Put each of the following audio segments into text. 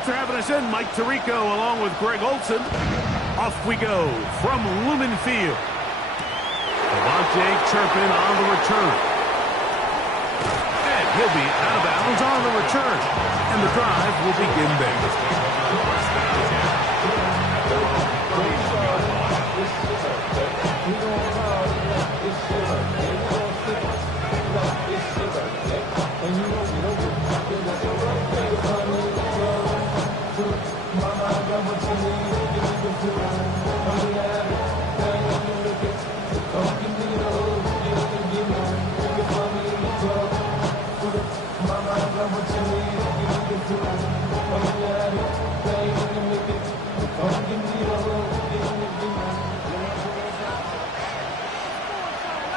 Thanks for having us in, Mike Tirico, along with Greg Olson. Off we go from Lumen Field. Devontae Turpin on the return. And he'll be out of bounds on the return. And the drive will begin there.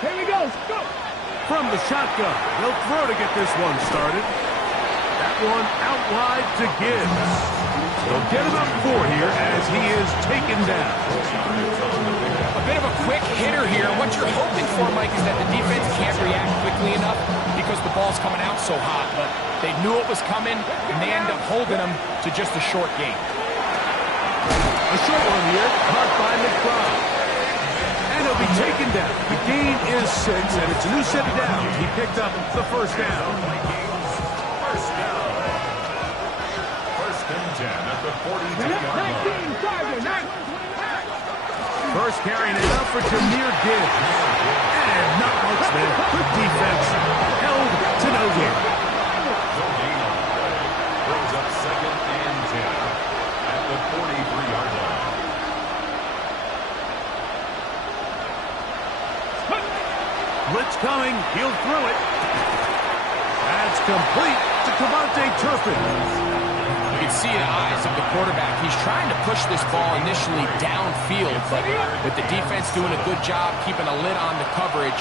Here we go. Go. From the shotgun, he'll throw to get this one started. That one out wide to Gibbs. He'll get him up 4 here as he is taken down. A bit of a quick hitter here. What you're hoping for, Mike, is that the defense can't react quickly enough because the ball's coming out so hot. But they knew it was coming, and they end up holding them to just a short gain. A short one here, caught by McBride. And he'll be taken down. The gain is 6, and it's a new set of downs. He picked up the first down. First and 10 at the 42-yard line. First carrying it up for Jahmyr Gibbs. And not much there. Good defense. Held to no gain. Brings up second and 10 at the 43-yard line. Blitz coming. He'll throw it. That's complete to Devontae Turpin. You can see in the eyes of the quarterback. He's trying to push this ball initially downfield, but with the defense doing a good job keeping a lid on the coverage,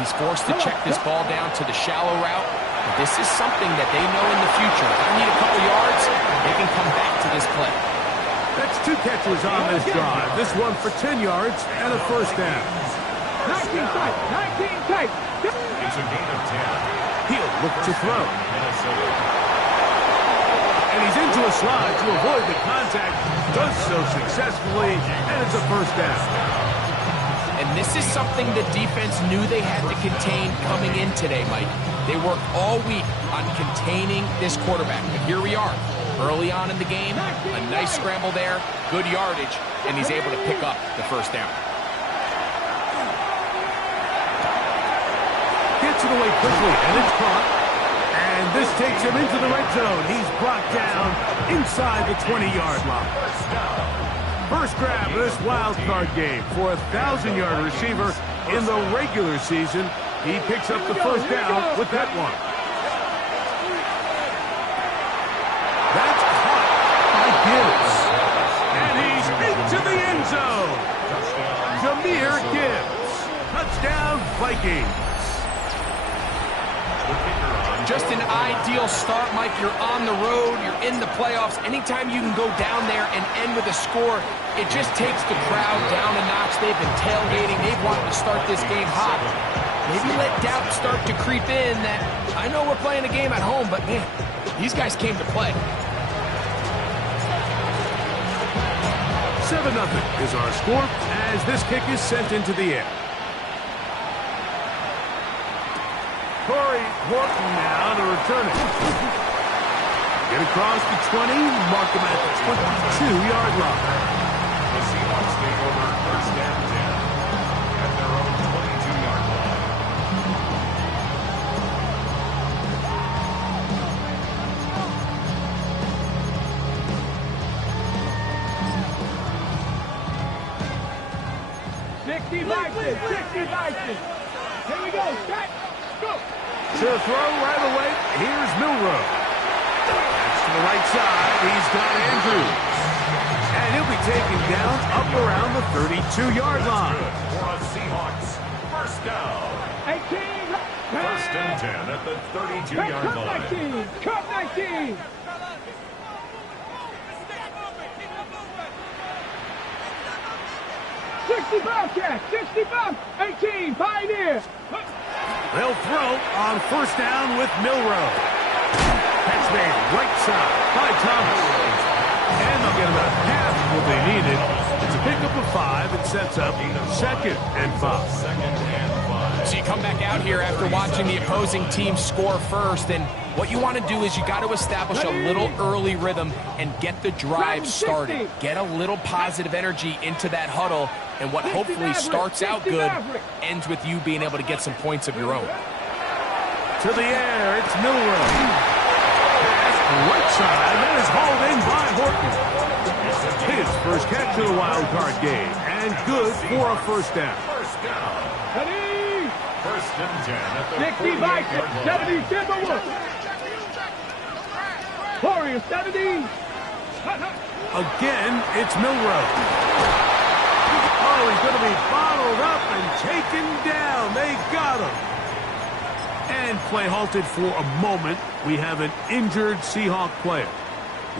he's forced to check this ball down to the shallow route. This is something that they know in the future. If I need a couple yards, they can come back to this play. That's 2 catches on this drive. This one for 10 yards and a first down. 19 tight. 19 tight. It's a gain of 10. He'll look to throw. Minnesota. And he's into a slide to avoid the contact. Does so successfully, and it's a first down. And this is something the defense knew they had to contain coming in today, Mike. They worked all week on containing this quarterback. But here we are, early on in the game. A nice scramble there, good yardage, and he's able to pick up the first down. Gets it away quickly, and it's caught. And this takes him into the red zone. He's brought down inside the 20-yard line. First grab of this wild card game for a 1,000-yard receiver in the regular season. He picks up the first down with that one. That's caught by Gibbs. And he's into the end zone. Jahmyr Gibbs. Touchdown, Vikings. Just an ideal start, Mike. You're on the road. You're in the playoffs. Anytime you can go down there and end with a score, it just takes the crowd down a notch. They've been tailgating. They've wanted to start this game hot. Maybe let doubt start to creep in that I know we're playing a game at home, but, man, these guys came to play. 7-0 is our score as this kick is sent into the air. Corey Horton now to return it. Get across the 20, mark him at the 22-yard line. The Seahawks take over first and 10 at their own 22-yard line. Here we go. Set. Go. To throw right away, here's Milrow. That's to the right side, he's got Andrews. And he'll be taken down up around the 32-yard line. For a Seahawks first down. 18. First and 10 at the 32-yard line. Cut 19. Bobcat, 65, 18, Pioneer. They'll throw on first down with Milrow. Catch made right side by Thomas. And they'll get about half what they needed. It's a pickup of 5 and sets up 2nd and 5. So you come back out here after watching the opposing team score first, and what you want to do is you got to establish a little early rhythm and get the drive started. Get a little positive energy into that huddle, and what hopefully starts out good ends with you being able to get some points of your own. To the air, it's Milrow. Pass right side, that is hauled in by Horton. His first catch of the wild card game, and good for a first down. Ready? First and 10 at the 60 by 70 Timberwolves. Warriors 70. Again, it's Milrow. Oh, he's going to be bottled up and taken down. They got him. And play halted for a moment. We have an injured Seahawk player.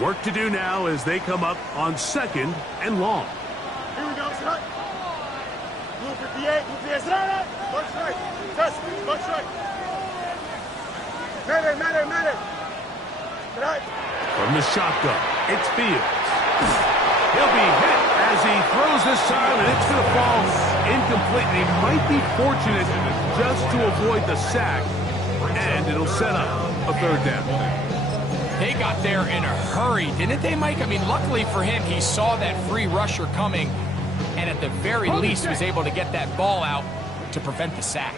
Work to do now as they come up on 2nd and long. Here we go, shot. Blue 58, blue 58, march right, test, march right. Man. Tonight. From the shotgun, it's Fields. He'll be hit as he throws this time, and it's going to fall incomplete. He might be fortunate just to avoid the sack, and it'll set up a 3rd down. They got there in a hurry, didn't they, Mike? I mean, luckily for him, he saw that free rusher coming, and at the very least was able to get that ball out to prevent the sack.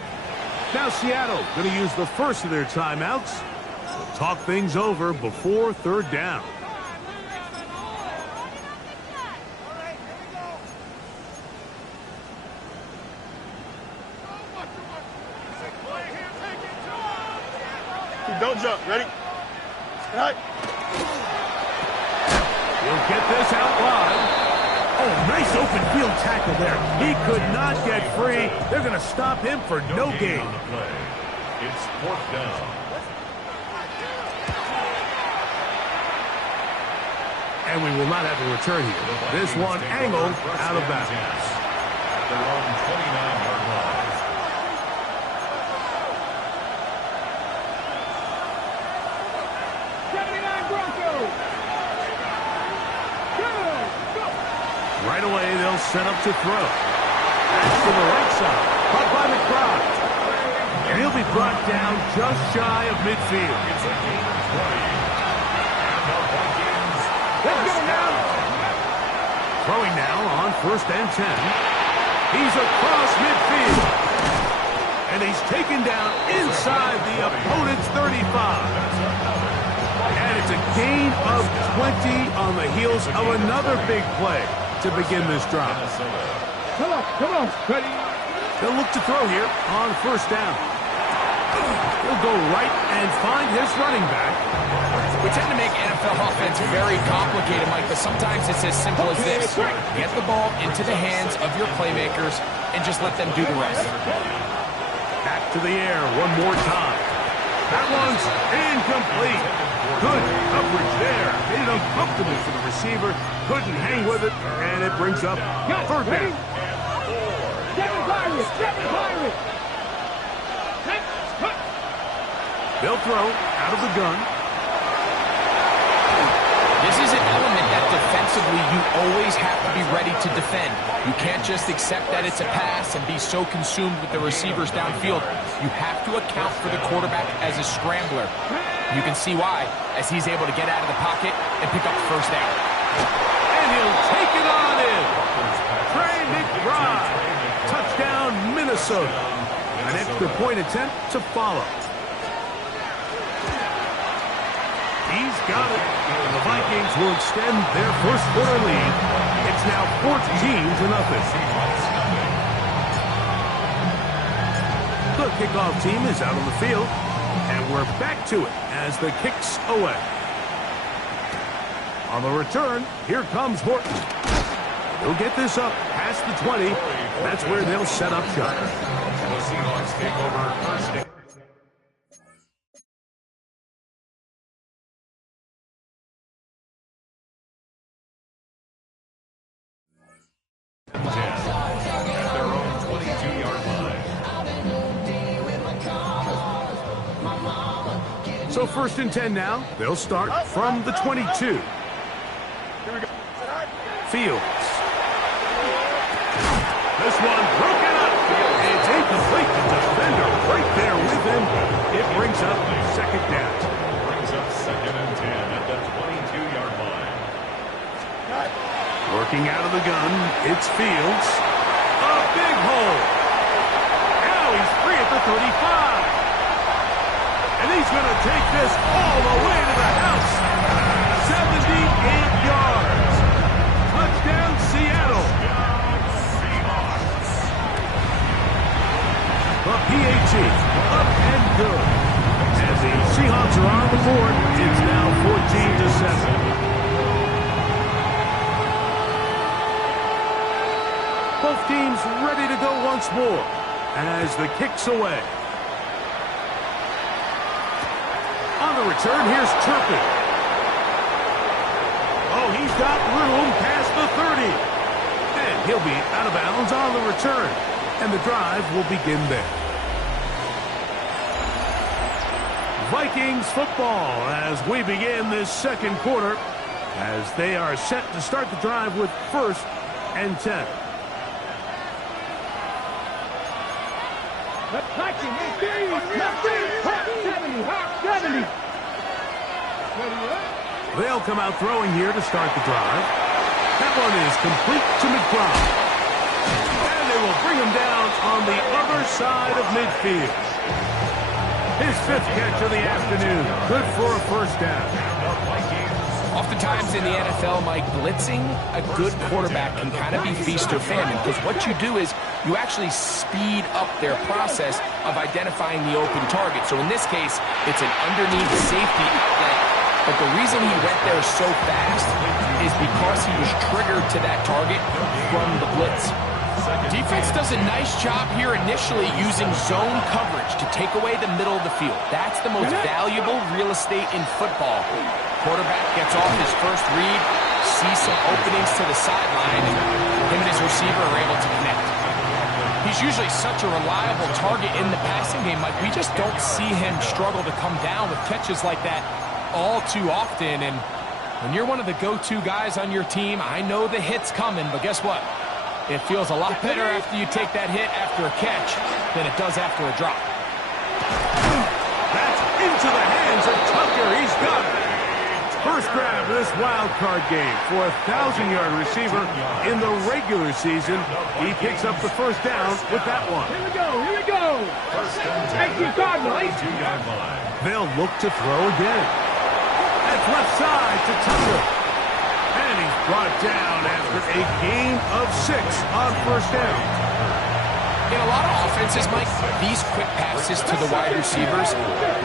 Now Seattle going to use the first of their timeouts. We'll talk things over before 3rd down. Don't jump, ready? Tonight. He'll get this out wide. Oh, nice open field tackle there. He could not get free. They're going to stop him for no gain. It's 4th down. And we will not have a return here. This one angled out of bounds. At their own 29-yard line. Right away, they'll set up to throw. That's to the right side. Caught by McBride. And he'll be brought down just shy of midfield. It's a gain of 20. And the Vikings. Let's go now. Throwing now on 1st and 10. He's across midfield. And he's taken down inside the opponent's 35. And it's a gain of 20 on the heels of another big play to begin this drive. Come on, ready? They'll look to throw here on 1st down. He'll go right and find his running back. We tend to make NFL offense very complicated, Mike, but sometimes it's as simple as this. Get the ball into the hands of your playmakers and just let them do the rest. Back to the air one more time. That one's incomplete. Good coverage there. Made it uncomfortable for the receiver. Couldn't hang with it, and it brings up 3rd down. Seven Pirates. They'll throw out of the gun. This is an element that defensively you always have to be ready to defend. You can't just accept that it's a pass and be so consumed with the receivers downfield. You have to account for the quarterback as a scrambler. You can see why, as he's able to get out of the pocket and pick up the 1st down. And he'll take it on in. Trey McBride. Touchdown, Minnesota. An extra point attempt to follow. He's got it. The Vikings will extend their first quarter lead. It's now 14-0. The kickoff team is out on the field, and we're back to it as the kick's away. On the return, here comes Horton. He'll get this up past the 20. That's where they'll set up shop. The Seahawks take over 1st down. At their own 22-yard line. So 1st and 10 now. They'll start from the 22. Here we go. Fields. This one broken up. It's incomplete. The defender right there with him. It brings up 2nd down. Brings up 2nd and 10 at the 22-yard line. Working out of the gun, it's Fields. A big hole. Now he's free at the 35. And he's going to take this all the way to the house. 78 yards. Touchdown, Seattle. The PAT, up and good. As the Seahawks are on the board, it's now 14-7. Both teams ready to go once more as the kick's away. On the return, here's Turpin. Oh, he's got room past the 30. And he'll be out of bounds on the return. And the drive will begin there. Vikings football as we begin this 2nd quarter as they are set to start the drive with 1st and 10. Attacking, left 70, 70. They'll come out throwing here to start the drive. That one is complete to McBride. And they will bring him down on the other side of midfield. His 5th catch of the afternoon. Good for a 1st down. Oftentimes in the NFL, Mike, blitzing a good quarterback can kind of be feast or famine because what you do is you actually speed up their process of identifying the open target. So in this case, it's an underneath safety outlet. But the reason he went there so fast is because he was triggered to that target from the blitz. Defense does a nice job here initially using zone coverage to take away the middle of the field. That's the most valuable real estate in football. Quarterback gets off his first read, sees some openings to the sideline, and him and his receiver are able to connect. He's usually such a reliable target in the passing game. Like, we just don't see him struggle to come down with catches like that all too often. And when you're one of the go-to guys on your team, I know the hit's coming, but guess what? It feels a lot better after you take that hit after a catch than it does after a drop. That's into the hands of Tucker. He's got it. First grab of this wild card game for a 1,000-yard receiver in the regular season. He picks up the 1st down with that one. Here we go, here we go. Thank you, Cardinal. They'll look to throw again. That's left side to Tucker. And he's brought down after a gain of 6 on 1st down. In a lot of offenses, Mike, these quick passes to the wide receivers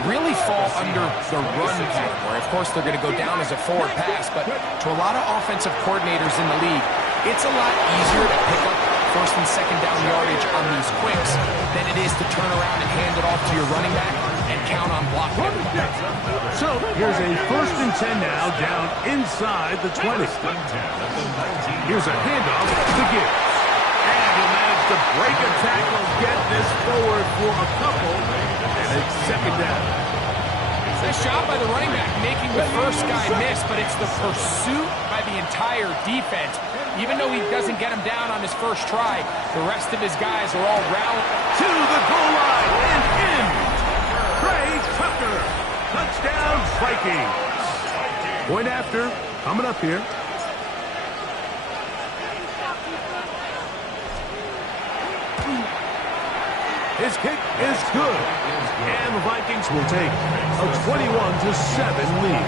really fall under the run category. Of course, they're going to go down as a forward pass, but to a lot of offensive coordinators in the league, it's a lot easier to pick up 1st and 2nd down yardage on these quicks than it is to turn around and hand it off to your running back and count on blocking. So here's a 1st and 10 now down inside the 20. Here's a handoff to Gibbs. And he'll manage to break a tackle, get this forward for a couple, and it's 2nd down. Nice job by the running back making the first guy miss, but it's the pursuit by the entire defense. Even though he doesn't get him down on his first try, the rest of his guys are all round to the goal line and in. Craig Tucker, touchdown Vikings. Point after, coming up here. His kick is good. And the Vikings will take a 21-7 lead.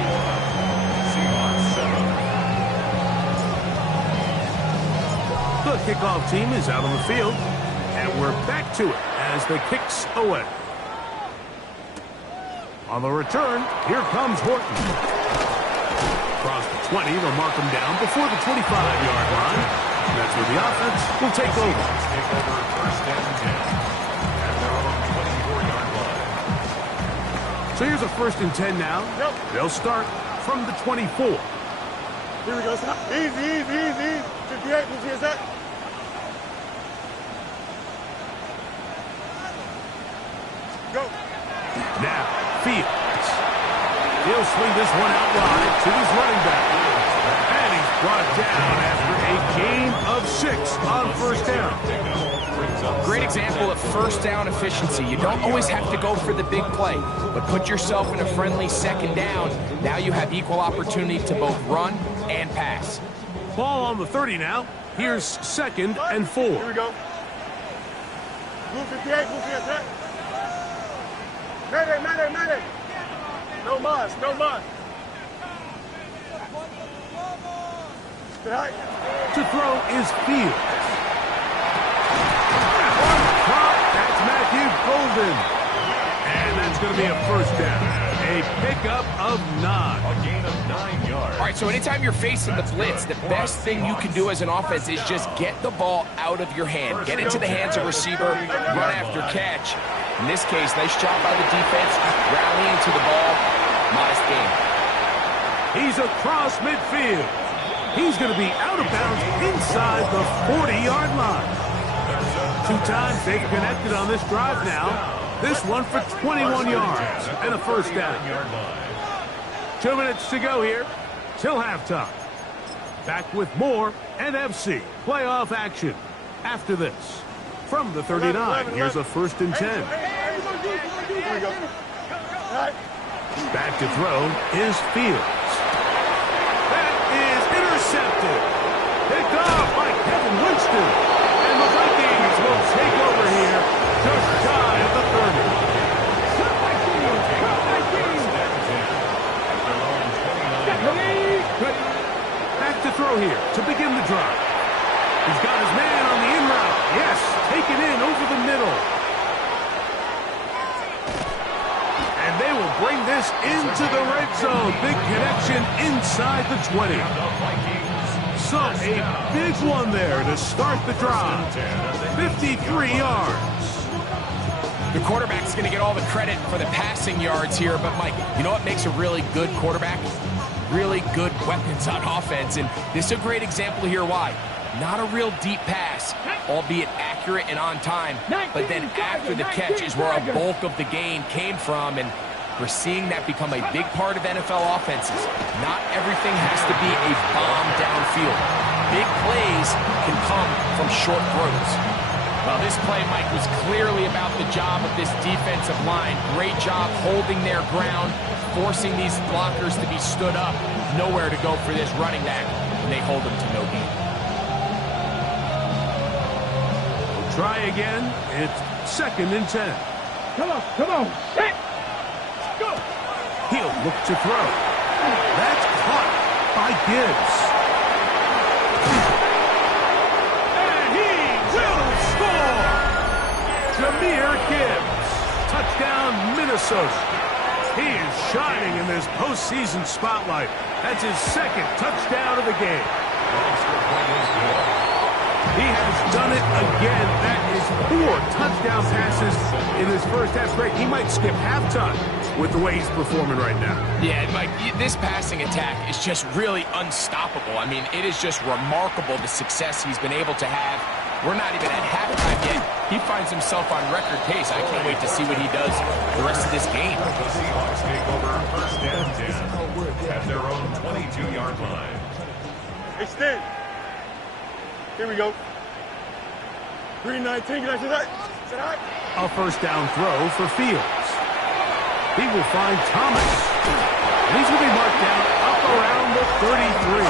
The kickoff team is out on the field. And we're back to it as the kick's away. On the return, here comes Horton. Across the 20, they'll mark him down before the 25-yard line. That's where the offense will take over. Take over 1st and 10 at their own 24-yard line. So here's a 1st and 10 now. They'll start from the 24. Here we go. Easy, easy, easy. 58, 58, set. Go. Now, Fields. He'll swing this one out wide to his running back. And he's brought down after a gain of 6 on first down. Great example of first down efficiency. You don't always have to go for the big play, but put yourself in a friendly second down. Now you have equal opportunity to both run and pass. Ball on the 30 now. Here's 2nd and 4. Here we go. Blue 58, blue 58. Mayday, mayday, mayday. No mas, no mas. Right. To throw is Fields. That one caught. That's Matthew Golden. And that's going to be a first down. A pickup of 9. A gain of 9 yards. All right, so anytime you're facing the blitz, the best thing you can do as an offense is just get the ball out of your hand. Get into the hands of receiver, run after catch. In this case, nice job by the defense, rallying to the ball. Modest game. He's across midfield. He's going to be out of bounds inside the 40-yard line. 2 times they've connected on this drive now. This one for 21 yards and a first down. 2 minutes to go here till halftime. Back with more NFC playoff action after this. From the 39, here's a 1st and 10. Here we go. Right. Back to throw is Fields. That is intercepted. Picked off by Kevin Winston. And the Vikings will take over here just shy of the 30. Back to throw here to begin the drive. He's got his man on the in route. Yes, taken in over the middle. And they will bring this into the red zone. Big connection inside the 20. So a big one there to start the drive. 53 yards. The quarterback's going to get all the credit for the passing yards here, but Mike, you know what makes a really good quarterback? Really good weapons on offense, and this is a great example here why. Not a real deep pass, albeit accurate and on time, but then after the catch is where a bulk of the gain came from, and we're seeing that become a big part of NFL offenses. Not everything has to be a bomb downfield. Big plays can come from short throws. Well, this play, Mike, was clearly about the job of this defensive line. Great job holding their ground, forcing these blockers to be stood up. Nowhere to go for this running back, and they hold them to no gain. Try again. It's 2nd and 10. Come on, set. Go. He'll look to throw. That's caught by Gibbs. And he will score! Jahmyr Gibbs. Touchdown, Minnesota. He is shining in this postseason spotlight. That's his 2nd touchdown of the game. He has done it again. That is 4 touchdown passes in his first half straight. He might skip halftime with the way he's performing right now. Yeah, Mike, this passing attack is just really unstoppable. I mean, it is just remarkable the success he's been able to have. We're not even at halftime yet. He finds himself on record pace. I can't wait to see what he does the rest of this game. The Seahawks take over 1st and 10 at their own 22-yard line. Extend. Here we go. 319, can I say that? Say that? A first down throw for Fields. He will find Thomas. And he's going to be marked down up around the 33.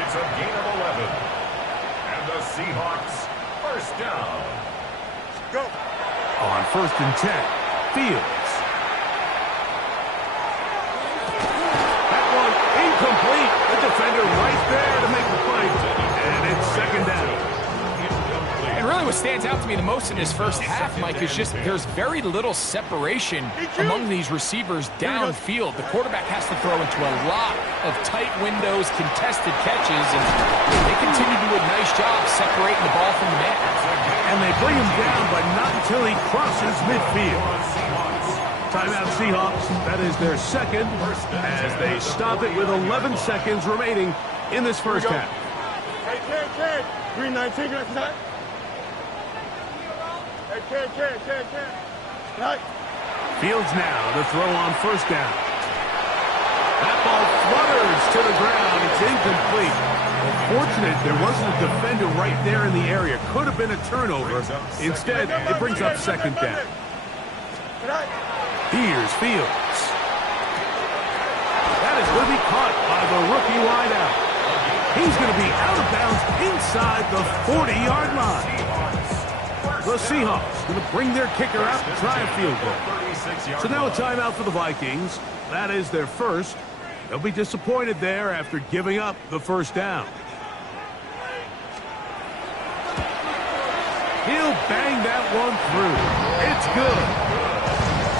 It's a gain of 11. And the Seahawks, 1st down. Go. On 1st and 10, Fields. That one incomplete. The defender right there to make the play. And it's 2nd down. And really what stands out to me the most in this first half, Mike, is just there's very little separation among these receivers downfield. The quarterback has to throw into a lot of tight windows, contested catches, and they continue to do a nice job separating the ball from the man. And they bring him down, but not until he crosses midfield. Timeout Seahawks. That is their 2nd as they stop it with 11 seconds remaining in this first half. Hey, Ken. 319, can I say that? Hey, Ken. Right. Fields now to throw on first down. That ball flutters to the ground. It's incomplete. Well, fortunate there wasn't a defender right there in the area. Could have been a turnover. Instead, it brings up second down. Here's Fields. That is going to be caught by the rookie wideout. He's going to be out of bounds inside the 40-yard line. The Seahawks going to bring their kicker out to try a field goal. So now a timeout for the Vikings. That is their first. They'll be disappointed there after giving up the first down. He'll bang that one through. It's good.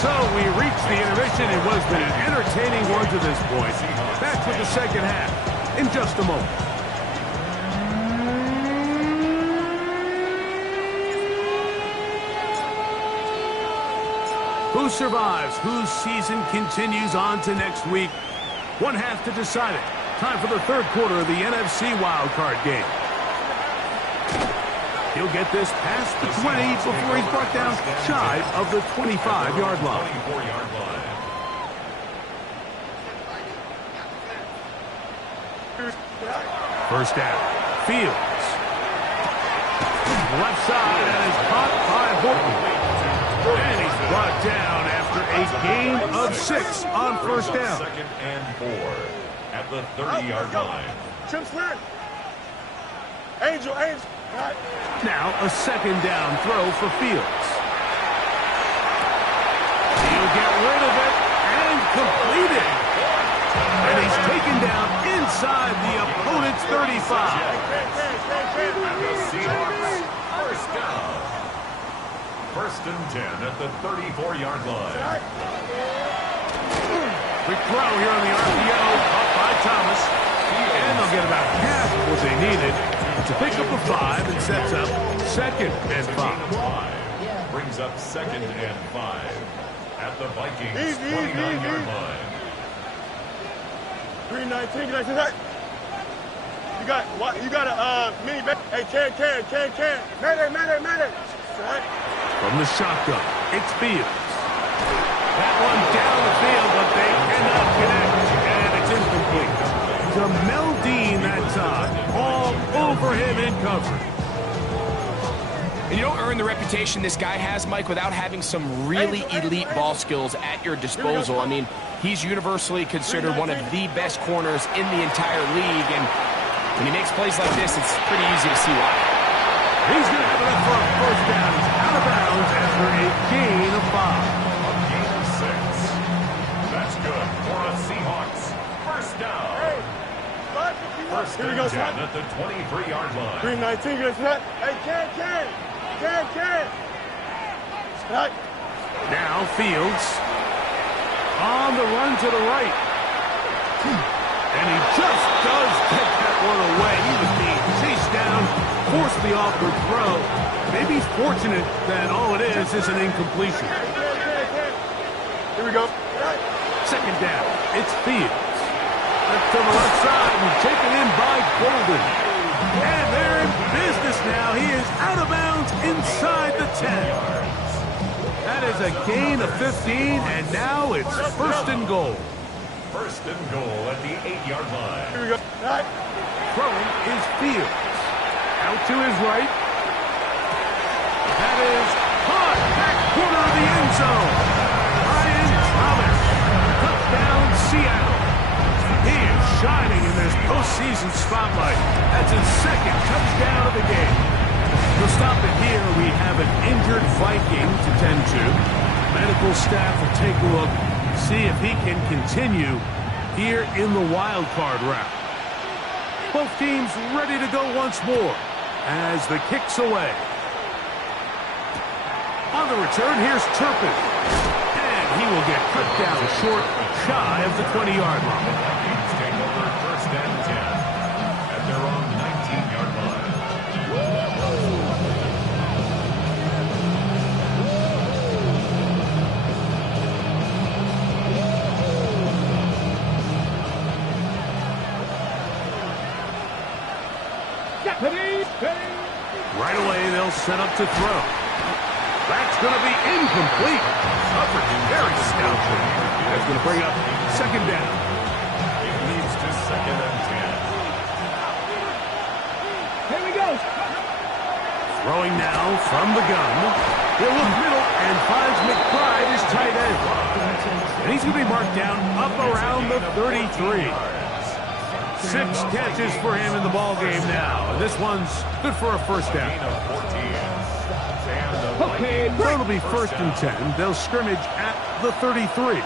So we reached the intermission. It was been an entertaining one to this point. Back with the second half in just a moment. Who survives? Whose season continues on to next week? One half to decide it. Time for the third quarter of the NFC wildcard game. He'll get this past the 20 before he's brought down shy of the 25-yard line. First down. Fields. Left side and is caught by Horton. And he's brought down after a gain of 6 on first down. Second and 4 at the 30-yard line. Trim slant. Angel. Now a second down throw for Fields. He'll get rid of it and complete it. And he's taken down inside the opponent's 35. And the Seahawks first down. First and 10 at the 34-yard line. Quick throw here on the RPO, caught by Thomas. And they'll get about half of what they needed to pick up a 5 and sets up second and 5. Brings up second and 5 at the Vikings 29-yard line. 319. You got a mini back. Hey, can. Mayday. From the shotgun, it's Fields. That one down the field, but they cannot connect, and it's incomplete. To Dean that time, all over him in coverage. And you don't earn the reputation this guy has, Mike, without having some really elite ball skills at your disposal. I mean, he's universally considered one of the best corners in the entire league, and when he makes plays like this, it's pretty easy to see why. He's going to have it up for a first down. He's out of bounds after a gain of 5. A gain of 6. That's good for a Seahawks first down. First and 10 at the 23-yard line. 319. Hey, can. Now Fields on the run to the right. And he just does get that one away. He was being chased down, forced the awkward throw. Maybe he's fortunate that all it is an incompletion. Here we go. Second down. It's Fields. To the left side and taken in by Golden. And they're in business now. He is out of bounds inside the 10. That is a gain of 15, and now it's first and goal. First and goal at the 8-yard line. Here we go. Throwing is Fields. Out to his right. That is caught back corner of the end zone. Ryan Thomas. Touchdown, Seattle. He is shining in this postseason spotlight. That's his second touchdown of the game. To stop it here, we have an injured Viking to tend to. Medical staff will take a look, see if he can continue here in the wild card round. Both teams ready to go once more as the kick's away. On the return, here's Turpin. And he will get cut down short, shy of the 20-yard line. Take over first and 10 at their own 19-yard line. Right away, they'll set up to throw. That's going to be incomplete. Coverage very stoutly. That's going to bring up second down. It leads to 2nd and 10. Here we go. Throwing now from the gun. He'll look middle and finds McBride his tight end. And he's going to be marked down up around the 33. 6 catches for him in the ball game now. And this one's good for a first down. Okay, So it'll be 1st and 10. They'll scrimmage at the 33.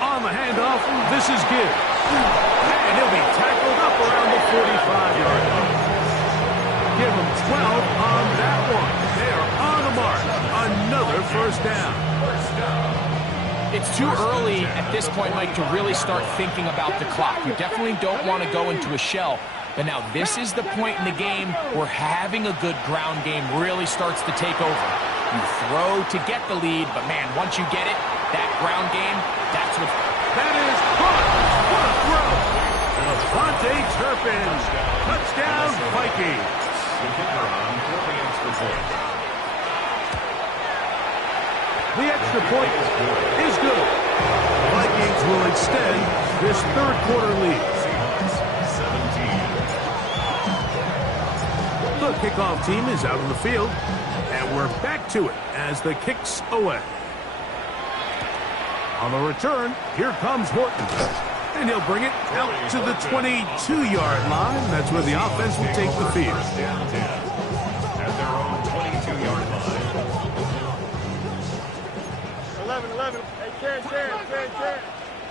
On the handoff, this is Gibb. And he'll be tackled up around the 45-yard line. Give them 12 on that one. They are on the mark. Another first down. It's too early at this point, Mike, to really start thinking about the clock. You definitely don't want to go into a shell. But now this is the point in the game where having a good ground game really starts to take over. You throw to get the lead, but man, once you get it, that ground game, that's what... That is caught. What a throw. Devontae Turpin. Touchdown, Vikings. The kicker on for the extra point. The extra point is good. The Vikings will extend this third quarter lead. 17. The kickoff team is out on the field, and we're back to it as the kick's away. On the return, here comes Horton. And he'll bring it out to the 22-yard line. That's where the offense will take the field. First down 10. At their own 22-yard line. 11. Hey, Karen.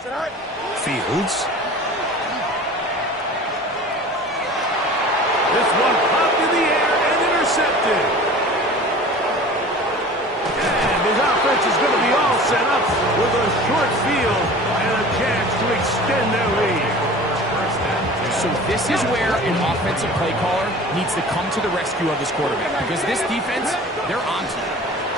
Tonight. Fields. This one popped in the air and intercepted. And his offense is going to be all set up with a short field and a chance to extend their lead. So this is where an offensive play caller needs to come to the rescue of his quarterback, because this defense, they're on to you.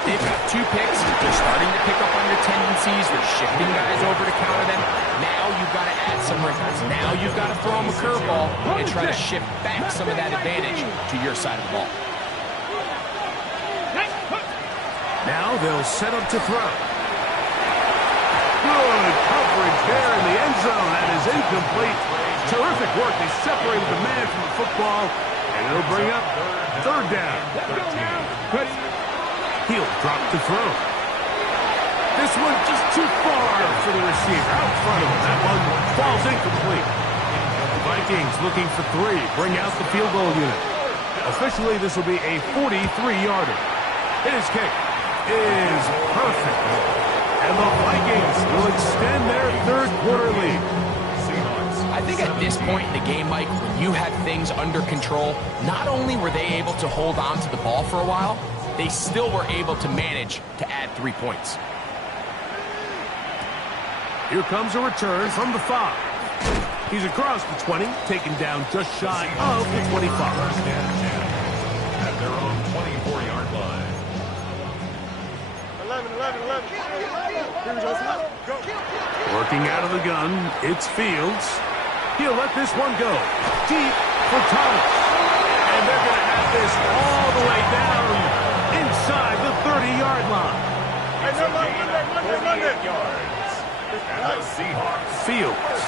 They've got 2 picks. They're starting to pick up on your tendencies. They're shifting guys over to counter them. Now you've got to add some wrinkles. Now you've got to throw them a curveball and try to shift back some of that advantage to your side of the ball. Now they'll set up to throw. Good coverage there in the end zone. That is incomplete. Terrific work. They separated the man from the football, and it'll bring up third down. He'll drop to throw. This one just too far for the receiver. Out in front of him. That one falls incomplete. The Vikings looking for 3. Bring out the field goal unit. Officially, this will be a 43-yarder. His kick is perfect. And the Vikings will extend their third quarter lead. I think at this point in the game, Mike, when you had things under control, not only were they able to hold on to the ball for a while, they still were able to manage to add 3 points. Here comes a return from the 5. He's across the 20, taken down just shy of the 25. At their own 24-yard line. 11. Here we go. Working out of the gun, it's Fields. He'll let this one go. Deep for Thomas. And they're going to have this all the way down inside the 30-yard line. Hey, no, Monday. yards. And the Seahawks. Fields.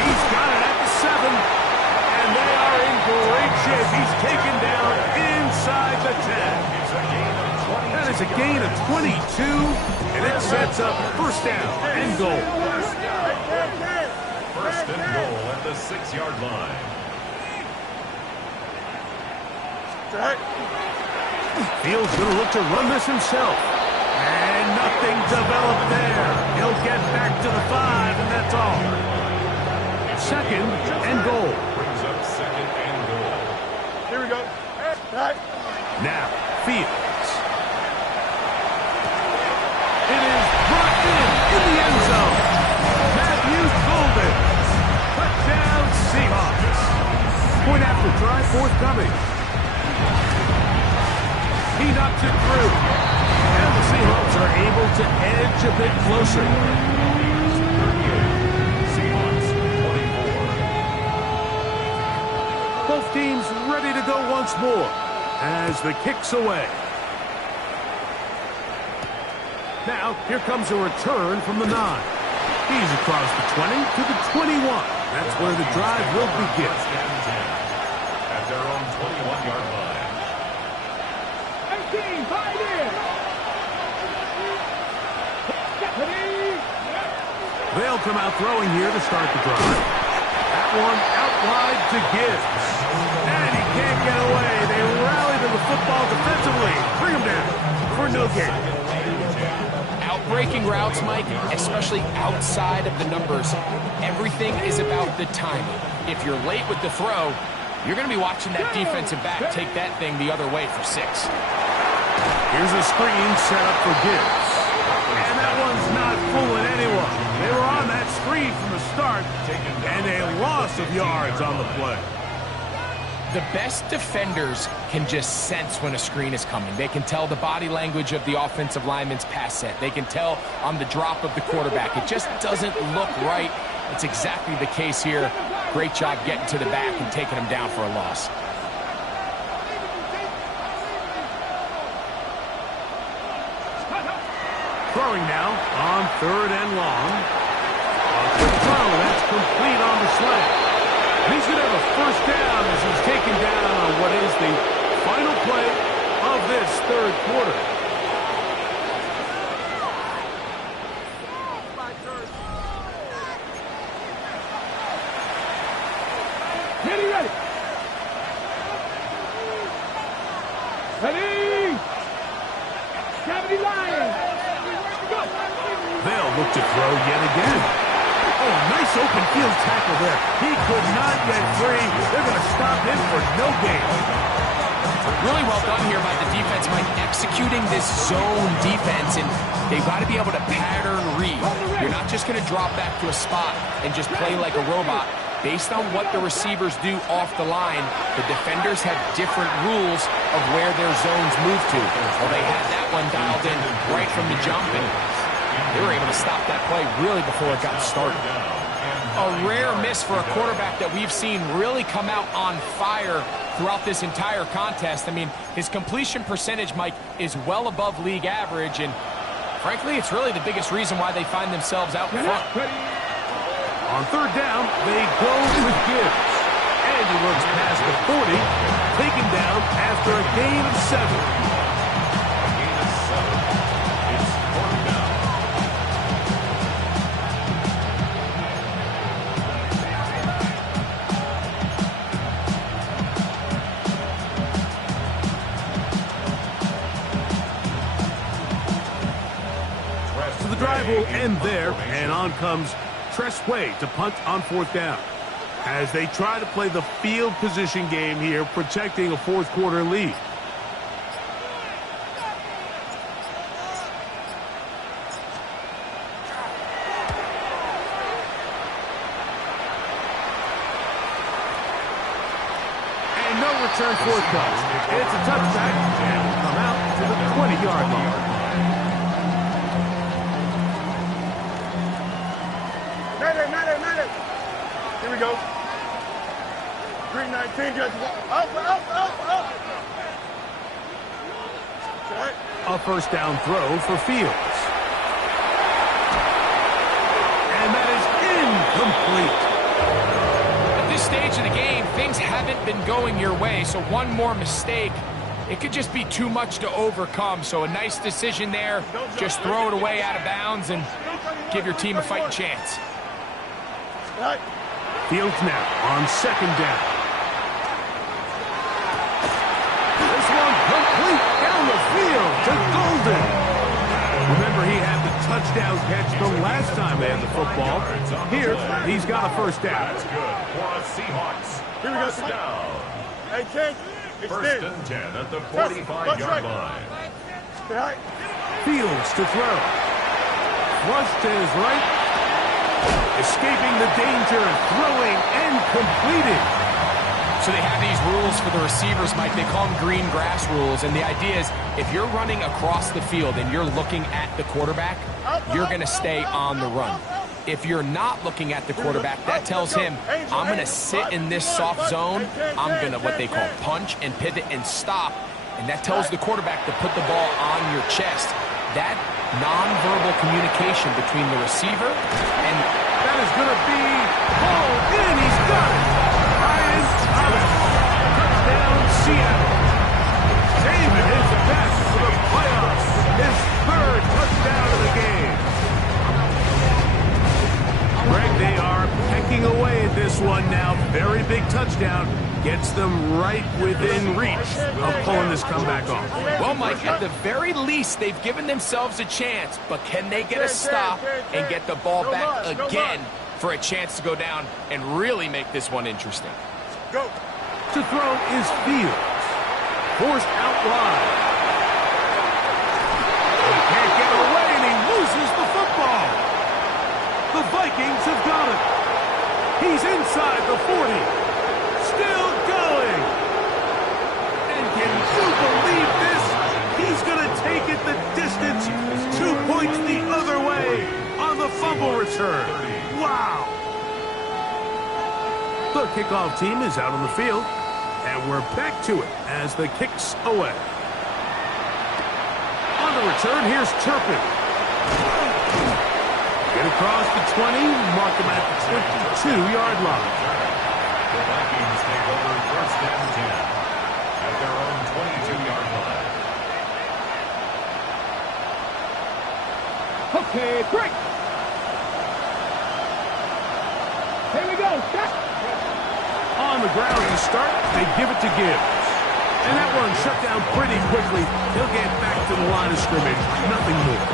He's got it at the 7. And they are in great shape. He's taken down inside the 10. That is a gain of 22, and it sets up first down and goal. First and goal at the 6-yard line. Fields going to look to run this himself. And nothing developed there. He'll get back to the 5, and that's all. Second and goal. Brings up second and goal. Here we go. Now, Fields. It is brought in the end zone. Matthews Golden. Touchdown, Seahawks. Point after try forthcoming. He knocks it through. And the Seahawks are able to edge a bit closer. Seahawks 24. Both teams ready to go once more as the kick's away. Now, here comes a return from the 9. He's across the 20 to the 21. That's where the drive will begin. At their own 21-yard line. 18, fight in. They'll come out throwing here to start the drive. That one out wide to Gibbs. And he can't get away. They rally to the football defensively. Bring him down for no gain. Breaking routes, Mike, especially outside of the numbers, everything is about the timing. If you're late with the throw, you're going to be watching that defensive back take that thing the other way for 6. Here's a screen set up for Gibbs. And that one's not fooling anyone. They were on that screen from the start, and a loss of yards on the play. The best defenders can just sense when a screen is coming. They can tell the body language of the offensive lineman's pass set. They can tell on the drop of the quarterback. It just doesn't look right. It's exactly the case here. Great job getting to the back and taking him down for a loss. Throwing now on 3rd and long. A quick throw, that's complete on the slant. He's going to have a first down as he's taken down on what is the final play of this 3rd quarter. Ready, ready. Ready. 70 Lions. Go. They'll look to throw yet again. Oh, nice open field tackle there. He could not get free. They're going to stop him for no gain. Really well done here by the defense, Mike, executing this zone defense, and they've got to be able to pattern read. You're not just going to drop back to a spot and just play like a robot. Based on what the receivers do off the line, the defenders have different rules of where their zones move to. Well, they had that one dialed in right from the jump, and they were able to stop that play really before it got started. A rare miss for a quarterback that we've seen really come out on fire throughout this entire contest. I mean, his completion percentage, Mike, is well above league average, and frankly, it's really the biggest reason why they find themselves out front. On 3rd down, they go with Gibbs. And he looks past the 40, taken down after a gain of 7. Drive will end there, and on comes Tressway to punt on 4th down. As they try to play the field position game here, protecting a 4th quarter lead. And no return forthcoming. It's a touchback, and will come out to the 20-yard line. Here we go. 319, just up. Okay. A first down throw for Fields. And that is incomplete. At this stage of the game, things haven't been going your way, so one more mistake, it could just be too much to overcome. So a nice decision there. Just throw it away out of bounds and give your team a fighting chance. Fields now on 2nd down. This one complete down the field to Golden. Remember, he had the touchdown catch the last time they had the football. Here, he's got a first down. That's good for a Seahawks. Here we go. First down. Hey, Ken. 1st and 10 at the 45-yard line. Fields to throw. Flush to his right. Escaping the danger, throwing, and completing. So they have these rules for the receivers, Mike. They call them green grass rules, and the idea is if you're running across the field and you're looking at the quarterback, you're going to stay on the run. If you're not looking at the quarterback, that tells him, I'm going to sit in this soft zone. I'm going to what they call punch and pivot and stop. And that tells the quarterback to put the ball on your chest. That nonverbal communication between the receiver and... That is going to be pulled in. He's got it. Ryan Thomas. Touchdown, Seattle. Saving his best for the playoffs. His third touchdown of the game. Greg, they are pecking away at this one now. Very big touchdown. Gets them right within reach of pulling this comeback off. Well, Mike, at the very least, they've given themselves a chance, but can they get a stop and get the ball back again for a chance to go down and really make this one interesting? Go. To throw is Fields. Forced out wide. He can't get away, and he loses the football. The Vikings have got it. He's inside the 40. Still going. And can you believe this? He's going to take it the distance. 2 points the other way on the fumble return. Wow. The kickoff team is out on the field. And we're back to it as the kick's away. On the return, here's Turpin. Get across the 20, mark him at the 22-yard line. The Vikings take over first and 10 at their own 22-yard line. Okay, break. Here we go. On the ground to start, they give it to Gibbs. And that one shut down pretty quickly. He'll get back to the line of scrimmage. Nothing more.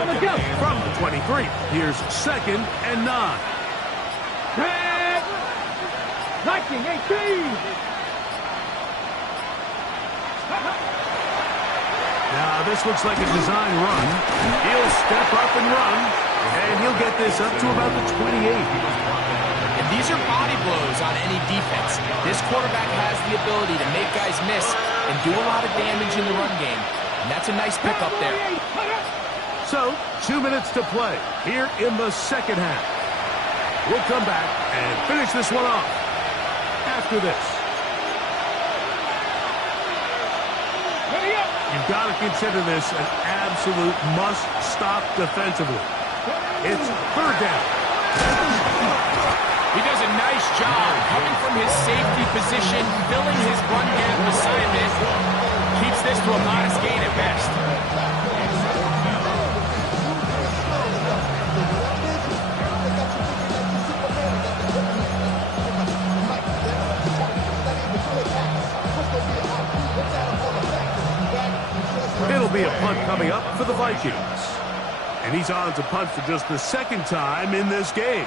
On the go. From the 23, here's 2nd and 9. Red. 1918. Now, this looks like a design run. He'll step up and run. And he'll get this up to about the 28. And these are body blows on any defense. This quarterback has the ability to make guys miss and do a lot of damage in the run game. And that's a nice pickup there. So, 2 minutes to play here in the second half. We'll come back and finish this one off after this. You've got to consider this an absolute must-stop defensively. It's 3rd down. He does a nice job coming from his safety position, filling his run gap assignment. Keeps this to a modest gain at best. It'll be a punt coming up for the Vikings. And he's on to punt for just the 2nd time in this game.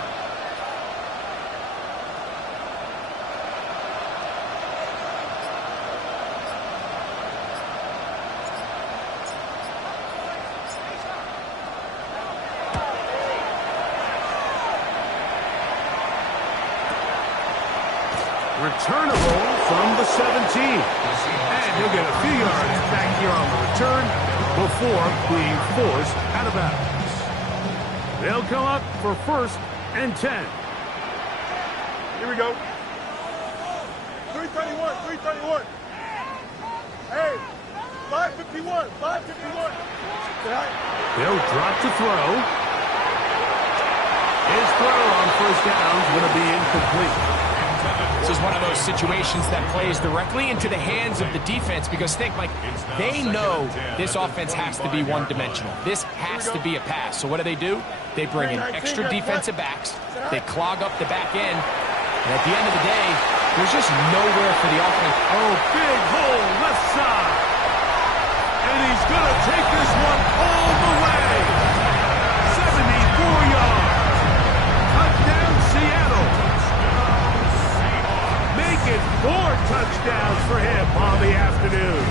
Returnable from the 17. And he'll get a few yards back here on the return before being forced out of bounds. They'll come up for 1st and 10. Here we go. 331, 331. Hey, 551, 551. They'll drop to throw. His throw on 1st down is going to be incomplete. This is one of those situations that plays directly into the hands of the defense because think, Mike, they know this offense has to be one-dimensional. This has to be a pass. So what do? They bring in extra defensive backs. They clog up the back end. And at the end of the day, there's just nowhere for the offense. Oh, big hole left side. And he's going to take this one all the way. 74 yards. Touchdown, Seattle. Make it 4 touchdowns for him on the afternoon.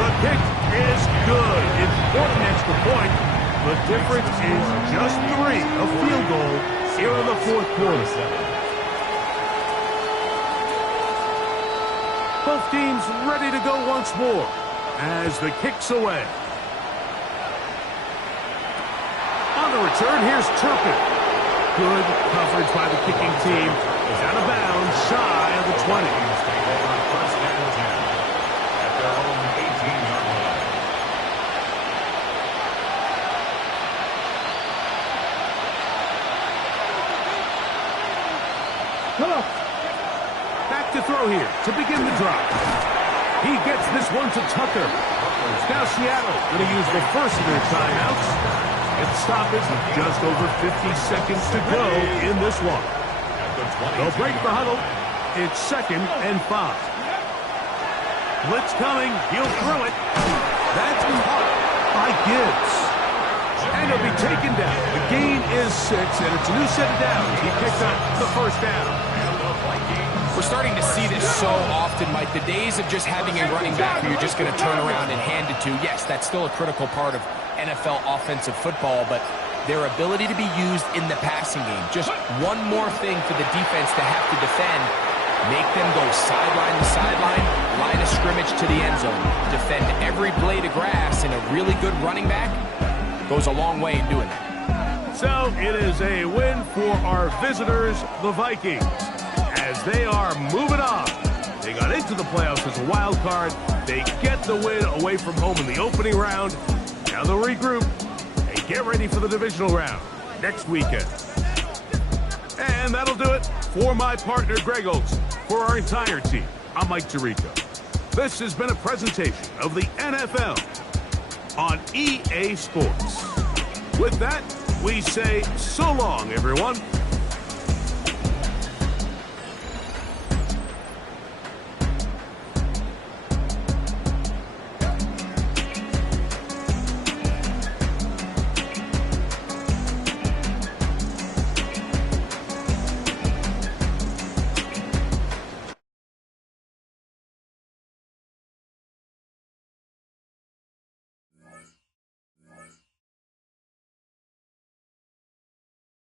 The kick is good. Important extra point. The difference is just 3, a field goal here in the 4th quarter. Both teams ready to go once more as the kick's away. the return, here's Turpin. Good coverage by the kicking team. Is out of bounds, shy of the 20. First and 10 at their own 18-yard line. Back to throw here to begin the drive. He gets this one to Tucker. Now Seattle going to use the first of their timeouts. And stoppage with just over 50 seconds to go in this one. They'll break the huddle. It's 2nd and 5. Blitz coming. He'll throw it. That's caught by Gibbs. And he'll be taken down. The gain is 6, and it's a new set of downs. He picked up the first down. We're starting to see this so often, Mike. The days of just having a running back who you're just going to turn around and hand it to, yes, that's still a critical part of NFL offensive football, but their ability to be used in the passing game. Just one more thing for the defense to have to defend. Make them go sideline to sideline, line of scrimmage to the end zone. Defend every blade of grass, and a really good running back goes a long way in doing that. So it is a win for our visitors, the Vikings, as they are moving on. They got into the playoffs as a wild card. They get the win away from home in the opening round. Now they'll regroup and get ready for the divisional round next weekend. And that'll do it for my partner, Greg Olson. For our entire team, I'm Mike Tirico. This has been a presentation of the NFL on EA Sports. With that, we say so long, everyone.